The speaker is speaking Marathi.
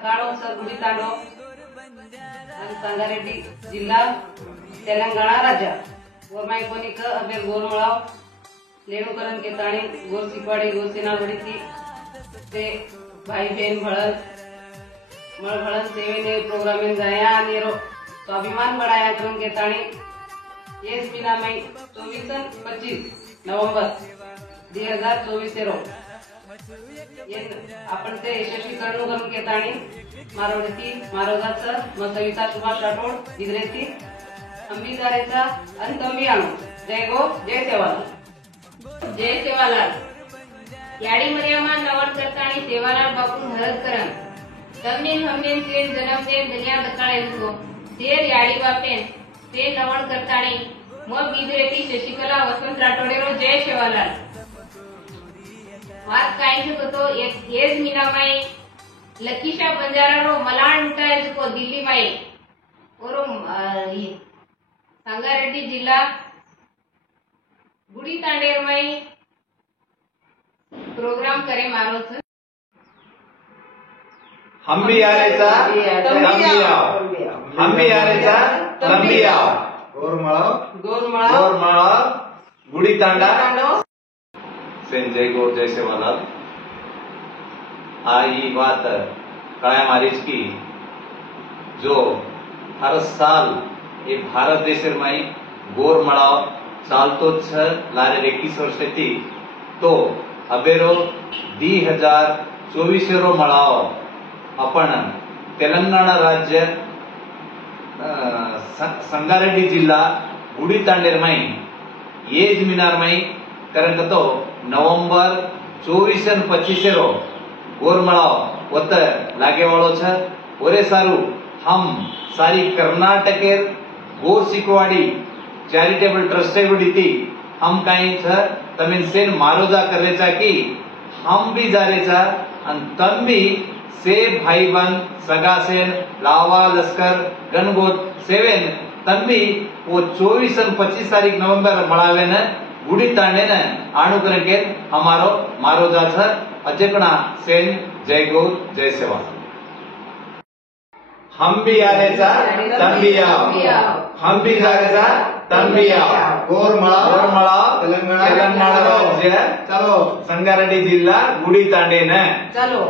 सकाळो सर गुडीतांडो आणि संगारेड्डी जिल्हा तेलंगाणा राज्य गोरमाई कोनिक अबेर गोरमळाव लेणुकरण केताणी गोर सिकवाड़ी गोर सेना बड़ी ते भाई बहन भड़न मळ भड़न सेवेने प्रोग्राम में जाया आणि स्वाभिमान बढ़ाया क्रम केताणी येस महीना में 24 और 25 नवंबर 2024 आपण ते यशस्वी करून केताणी मारोडती मारोदाचं मसविता सुभाष राठोड इद्रेती अंबिकारेचा अंतमी आणू जय गो जय सेवालाल जय सेवालाल याडी मर्यामा नवड करताणी सेवालाल बापू हरद करन तमनेन हमनेन तेन जन्मदेन दुनिया दकाळे को तेर याडी बापेन ते नवड करताणी मग इद्रेती शशिकला वसंत राठोडेरो जय सेवालाल વાત કાઈ છે તો એ જ મીનામાઈ લકીશા બંજારાનો મલાણ ઉઠાય છે દિલ્હી માઈ ઓરો સંગારેड्डी जिल्हा गुडी तांडेर माई प्रोग्राम करे मारो छ हम भी यारेचा तंबी आओ हम भी यारेचा तंबी आओ गोरमळा गुडी तांडा जय गो जय सेवालाल आई बात कळ्या मारीच की जो हर साल ये भारत देश में गोर मड़ाव चालतो लारे 21 वर्ष थी तो अबेरो 2024 रो मड़ाव अपन तेलंगाणा राज्य संगारेड्डी जिल्हा गुडी तांडेर में येज मीनार में कारण तो नवंबर 24 और 25 रो गोरमळाव वत लागे वालो छ ओरे सारू हम सारी कर्नाटकेर गोर सिकवाड़ी चैरिटेबल ट्रस्टेबिलिटी थी हम कहीं छ तमिन सेन मारोजा कर रेचा की हम भी जा रेचा अन तम भी से भाई बन सगा सेन लावा लश्कर गणगोत सेवेन तम भी वो 24 और 25 तारीख नवंबर मळावे न गुडी तांडे न आणुकरण के हमारो मारोजा छ अजकणा सेन जय गो जय सेवा हम भी यारेचा तम भी आओ हम भी जारेचा तम भी आओ गोरमळा तेलंगाणा राज्य चलो संगारेड्डी जिल्हा गुडी तांडे न चलो